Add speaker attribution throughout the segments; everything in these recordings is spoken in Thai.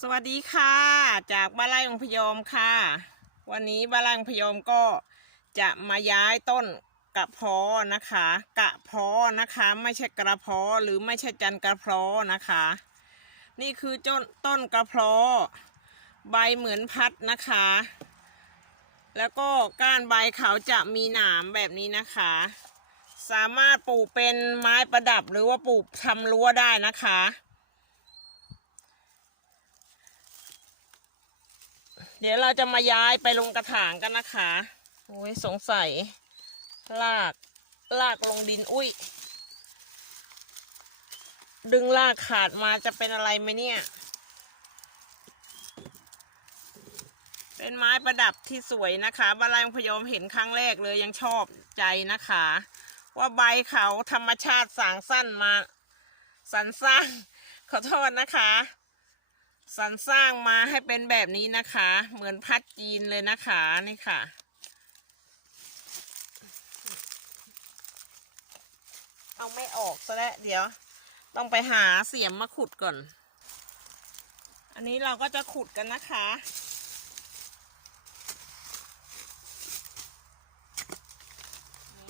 Speaker 1: สวัสดีค่ะ จากบ้านไร่องพยอมค่ะ วันนี้บ้านไร่องพยอมก็จะมาย้ายต้นกระเพาะนะคะ กระเพาะนะคะ ไม่ใช่กระเพาะหรือไม่ใช่จันกระเพาะนะคะ นี่คือต้นต้นกระเพาะใบเหมือนพัดนะคะ แล้วก็ก้านใบเขาจะมีหนามแบบนี้นะคะ สามารถปลูกเป็นไม้ประดับหรือว่าปลูกทำรั้วได้นะคะ เดี๋ยวเราจะมาย้ายไปลงกระถางกันนะคะโอ้ยสงสัยลากลากลงดินอุ้ย ดึงลากขาดมาจะเป็นอะไรไหมเนี่ย เป็นไม้ประดับที่สวยนะคะบ้านไร่พยอมเห็นครั้งแรกเลยยังชอบใจนะคะ ว่าใบเขาธรรมชาติสางสั้นมาสรรสร้างขอโทษนะคะ สรรสร้างมาให้เป็นแบบนี้นะคะ เหมือนพัดจีนเลยนะคะนี่ค่ะ เอาไม่ออกซะแล้วเดี๋ยว ต้องไปหาเสียมมาขุดก่อน อันนี้เราก็จะขุดกันนะคะ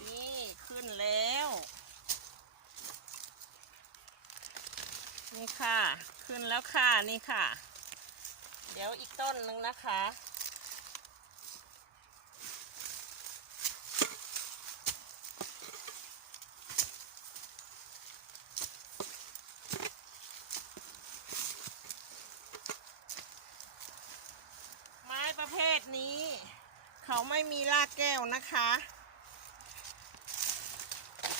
Speaker 1: นี่ขึ้นแล้ว นี่ค่ะ ขึ้นแล้วค่ะนี่ค่ะ เดี๋ยวอีกต้นหนึ่งนะคะ ไม้ประเภทนี้ เขาไม่มีรากแก้วนะคะ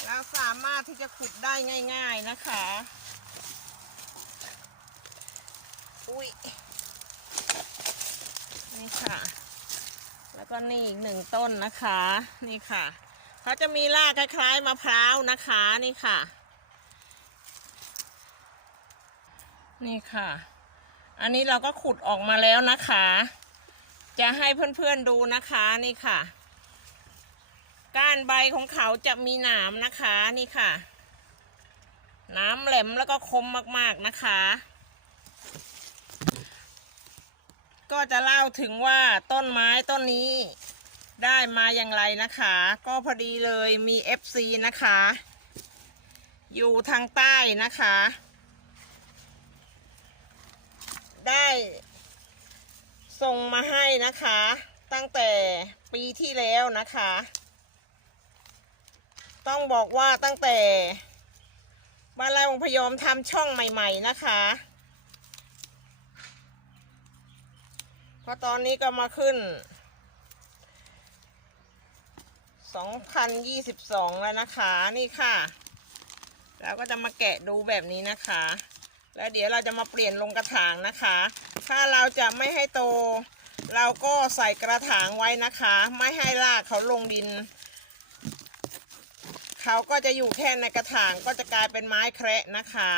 Speaker 1: เราสามารถที่จะขุดได้ง่าย ๆนะคะ อุ้ยนี่ค่ะ แล้วก็นี่อีกหนึ่งต้นนะคะ นี่ค่ะเขาจะมีรากคล้ายๆมะพร้าวนะคะนี่ค่ะ นี่ค่ะ อันนี้เราก็ขุดออกมาแล้วนะคะ จะให้เพื่อนๆดูนะคะนี่ค่ะ ก้านใบของเขาจะมีหนามนะคะนี่ค่ะหน้ำแหลมแล้วก็คมมากๆนะคะ ก็จะเล่าถึงว่าต้นไม้ต้นนี้ได้มาอย่างไรนะคะ ก็พอดีเลยมี FC นะคะ อยู่ทางใต้นะคะ ได้ส่งมาให้นะคะ ตั้งแต่ปีที่แล้วนะคะ ต้องบอกว่าตั้งแต่บ้านไร่วงพยอมทำช่องใหม่ ๆ นะคะ เพราะตอนนี้ก็มาขึ้น 2022 แล้วนะคะนี่ค่ะเราก็จะมาแกะดูแบบนี้นะคะ แล้วเดี๋ยวเราจะมาเปลี่ยนลงกระถางนะคะ ถ้าเราจะไม่ให้โต เราก็ใส่กระถางไว้นะคะ ไม่ให้รากเขาลงดิน เขาก็จะอยู่แค่ในกระถางก็จะกลายเป็นไม้แคระนะคะ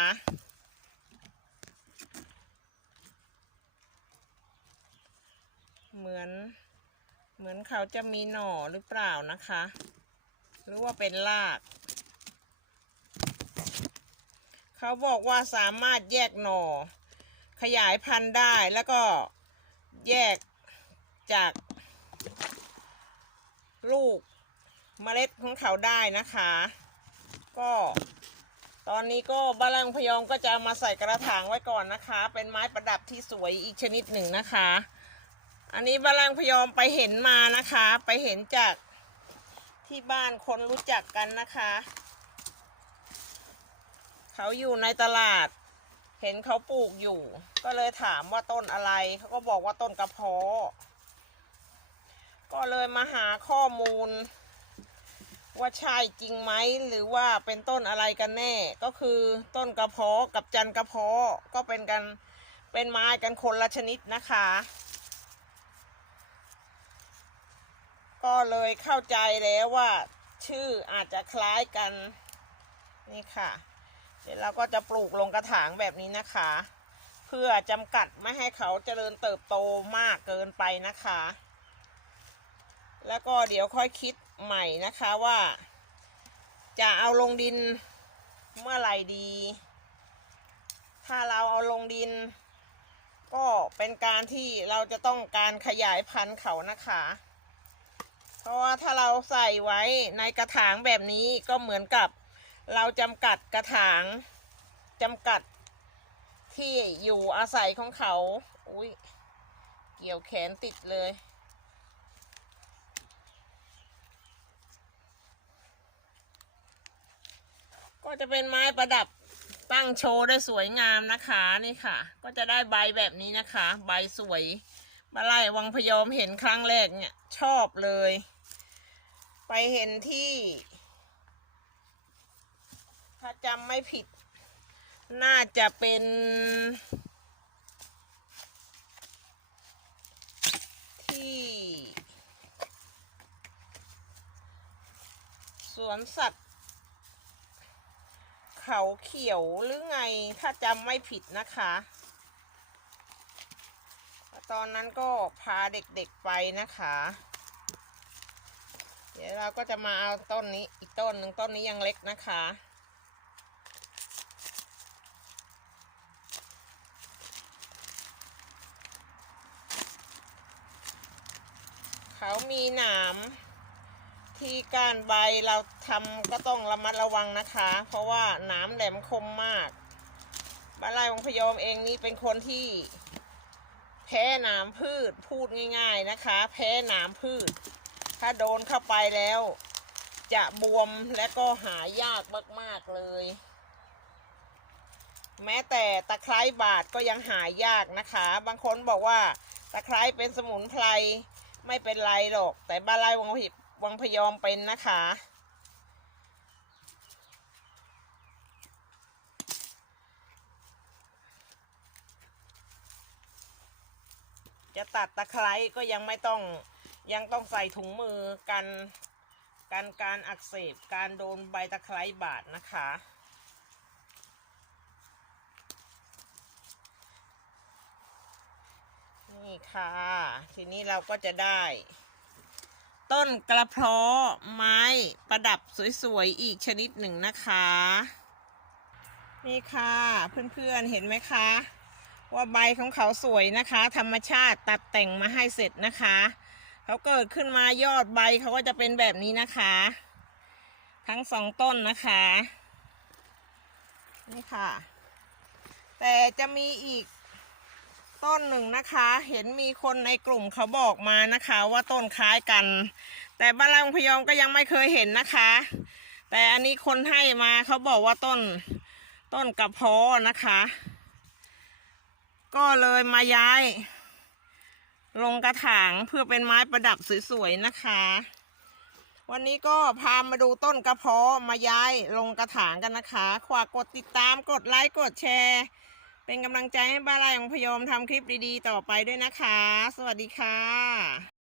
Speaker 1: เหมือน เหมือนเขาจะมีหน่อหรือเปล่านะคะ หรือว่าเป็นราก เขาบอกว่าสามารถแยกหน่อ ขยายพันธุ์ได้แล้วก็แยกจาก ลูกเมล็ดของเขาได้นะคะ ก็ตอนนี้ก็บ้านลังพยองก็จะมาใส่กระถางไว้ก่อนนะคะ เป็นไม้ประดับที่สวยอีกชนิดหนึ่งนะคะ อันนี้บาลังพยอมไปเห็นมานะคะ ไปเห็นจากที่บ้านคนรู้จักกันนะคะ เขาอยู่ในตลาด เห็นเขาปลูกอยู่ ก็เลยถามว่าต้นอะไร เขาก็บอกว่าต้นกระเพาะ ก็เลยมาหาข้อมูล ว่าใช่จริงไหมหรือว่าเป็นต้นอะไรกันแน่ ก็คือต้นกระเพาะกับจันกระเพาะก็เป็นกันเป็นไม้กันคนละชนิดนะคะ ก็เลยเข้าใจแล้วว่า ชื่ออาจจะคล้ายกันนี่ค่ะ เดี๋ยวเราก็จะปลูกลงกระถางแบบนี้นะคะ เพื่อจำกัดไม่ให้เขาเจริญเติบโตมากเกินไปนะคะ แล้วก็เดี๋ยวค่อยคิดใหม่นะคะว่า จะเอาลงดินเมื่อไหร่ดี ถ้าเราเอาลงดิน ก็เป็นการที่เราจะต้องการขยายพันธุ์เขานะคะ เพราะว่าถ้าเราใส่ไว้ในกระถางแบบนี้ก็เหมือนกับเราจำกัดกระถางจำกัดที่อยู่อาศัยของเขา อุ้ยเกี่ยวแขนติดเลย ก็จะเป็นไม้ประดับตั้งโชว์ได้สวยงามนะคะนี่ค่ะ ก็จะได้ใบแบบนี้นะคะ ใบสวยมาไล่วังพยอมเห็นครั้งแรกเนี่ย ชอบเลย ไปเห็นที่ ถ้าจำไม่ผิด น่าจะเป็นที่สวนสัตว์ เขาเขียวหรือไงถ้าจำไม่ผิดนะคะ ตอนนั้นก็พาเด็กๆไปนะคะ เดี๋ยวเราก็จะมาเอาต้นนี้อีกต้นหนึ่งต้นนี้ยังเล็กนะคะ เขามีหนามที่กานใบเราทำก็ต้องระมัดระวังนะคะ เพราะว่าหนามแหลมคมมากบ้านไร่วงพยอมเองนี่เป็นคนที่แพ้หนามพืชพูดง่าย ๆนะคะ แพ้หนามพืช ถ้าโดนเข้าไปแล้ว จะบวมและก็หายากมาก ๆ เลย แม้แต่ตะไคร้บาดก็ยังหายากนะคะ บางคนบอกว่าตะไคร้เป็นสมุนไพรไม่เป็นไรหรอก แต่บ้านไร่วังผิวังพยอมเป็นนะคะ จะตัดตะไคร้ก็ยังไม่ต้อง ยังต้องใส่ถุงมือกันกันการอักเสบการโดนใบตะไคร้บาดนะคะ นี่ค่ะ ทีนี้เราก็จะได้ ต้นกระเพาะไม้ประดับสวยๆ อีกชนิดหนึ่งนะคะ นี่ค่ะ เพื่อนๆเห็นไหมคะ ว่าใบของเขาสวยนะคะ ธรรมชาติตัดแต่งมาให้เสร็จนะคะ เขาเกิดขึ้นมายอดใบเขาก็จะเป็นแบบนี้นะคะ ทั้งสองต้นนะคะ นี่ค่ะ แต่จะมีอีกต้นหนึ่งนะคะ เห็นมีคนในกลุ่มเขาบอกมานะคะว่าต้นคล้ายกัน แต่บ้านเราพยอมก็ยังไม่เคยเห็นนะคะ แต่อันนี้คนให้มาเขาบอกว่าต้นต้นกระเพาะนะคะ ก็เลยมาย้าย ลงกระถางเพื่อเป็นไม้ประดับสวยๆนะคะ วันนี้ก็พามาดูต้นกระเพาะมาย้ายลงกระถางกันนะคะขวากกดติดตามกดไลค์กดแชร์ เป็นกำลังใจให้บ้านไร่ของพยอมทำคลิปดีๆ ต่อไปด้วยนะคะ สวัสดีค่ะ